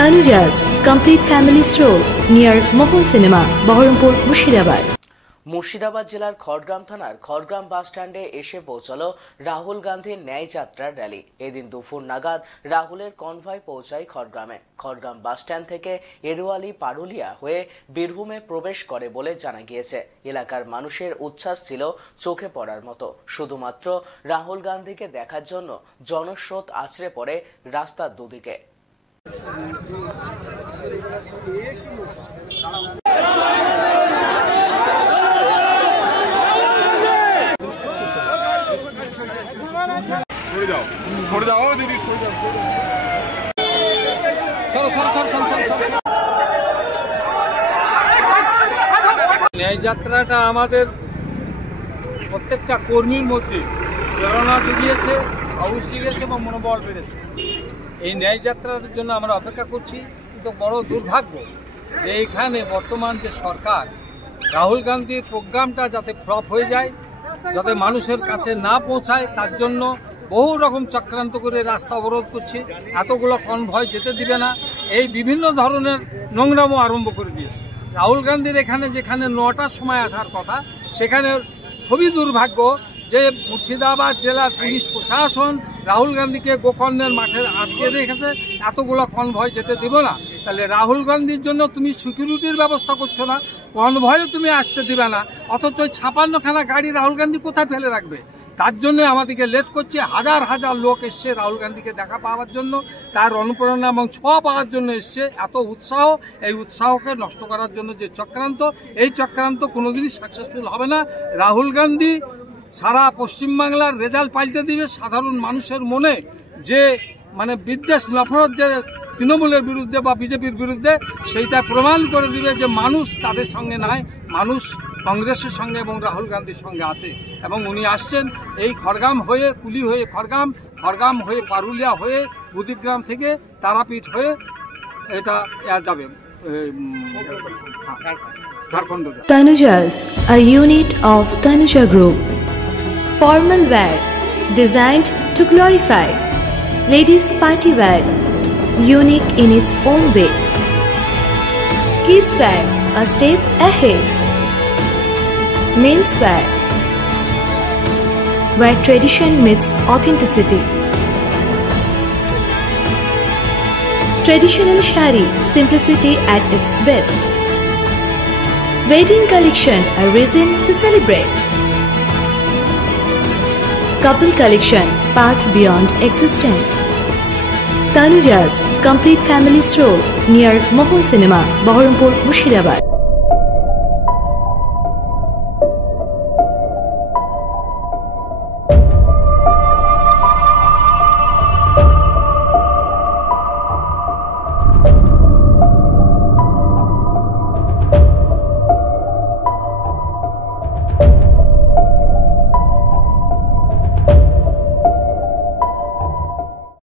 Tanuja's complete family stroll near Mohun Cinema, Baharampur, Murshidabad. Murshidabad জেলার খড়গ্রাম থানার খড়গ্রাম বাস স্ট্যান্ডে এসে পৌঁছালো রাহুল গান্ধীর ন্যায় যাত্রার র্যালি। এদিন দুপুর নাগাদ রাহুলের কনভয় পৌঁছায় খড়গ্রামে। খড়গ্রাম বাস স্ট্যান্ড থেকে এরোয়ালি পারুলিয়া হয়ে বীরভূমে প্রবেশ করে বলে জানা গিয়েছে। এলাকার মানুষের উচ্ছ্বাস ছিল চোখে পড়ার মতো। শুধুমাত্র রাহুল গান্ধীকে দেখার জন্য জনস্রোত আছড়ে পড়ে রাস্তার দুদিকে। ন্যায় যাত্রাটা আমাদের প্রত্যেকটা কর্মীর মধ্যে প্রেরণা জুগিয়েছে, সাহস জুগিয়েছে এবং মনোবল বেড়েছে। এই ন্যায় যাত্রার জন্য আমরা অপেক্ষা করছি। কিন্তু বড় দুর্ভাগ্য যে এইখানে বর্তমান যে সরকার রাহুল গান্ধীর প্রোগ্রামটা যাতে ফ্লপ হয়ে যায়, যাতে মানুষের কাছে না পৌঁছায়, তার জন্য বহু রকম চক্রান্ত করে রাস্তা অবরোধ করছে। এতগুলো কনভয় যেতে দিবে না, এই বিভিন্ন ধরনের নোংরামো আরম্ভ করে দিয়েছে। রাহুল গান্ধীর এখানে যেখানে 9টার সময় আসার কথা, সেখানে খুবই দুর্ভাগ্য যে মুর্শিদাবাদ জেলার পুলিশ প্রশাসন রাহুল গান্ধীকে গোকর্ণের মাঠে আটকে রেখেছে। এতগুলো কনভয় যেতে দিব না। তাহলে রাহুল গান্ধীর জন্য তুমি সিকিউরিটির ব্যবস্থা করছো না, কনভয়ও তুমি আসতে দিবে না, অথচ 56খানা গাড়ি রাহুল গান্ধী কোথায় ফেলে রাখবে? তার জন্য আমাদেরকে লেট করছে। হাজার হাজার লোক এসছে রাহুল গান্ধীকে দেখা পাওয়ার জন্য, তার অনুপ্রেরণা এবং ছোঁয়া পাওয়ার জন্য এসছে। এত উৎসাহ, এই উৎসাহকে নষ্ট করার জন্য যে চক্রান্ত, এই চক্রান্ত কোনোদিনই সাকসেসফুল হবে না। রাহুল গান্ধী সারা পশ্চিমবাংলার রেজাল্ট পাল্টে দিবে। সাধারণ মানুষের মনে যে বিদ্বেষ নফরত যে তৃণমূলের বিরুদ্ধে বা বিজেপির বিরুদ্ধে, সেইটা প্রমাণ করে দিবে যে মানুষ তাদের সঙ্গে নয়, মানুষ কংগ্রেসের সঙ্গে এবং রাহুল গান্ধীর সঙ্গে আছে। এবং উনি আসছেন এই খড়গ্রাম হয়ে, কুলি হয়ে খড়গ্রাম হয়ে, পারুলিয়া হয়ে, বুদিগ্রাম থেকে তারাপীঠ হয়ে এটা যাবে Jharkhand. Tanuja's, a unit of Tanuja Group. Formal wear designed to glorify. Ladies party wear, unique in its own way. Kids wear, a step ahead. Men's wear, where tradition meets authenticity. Traditional shari, simplicity at its best. Wedding collection, a reason to celebrate. Couple collection, path beyond existence. Tanuja's complete family stroll near Mohun Cinema, Baharampur, Murshidabad.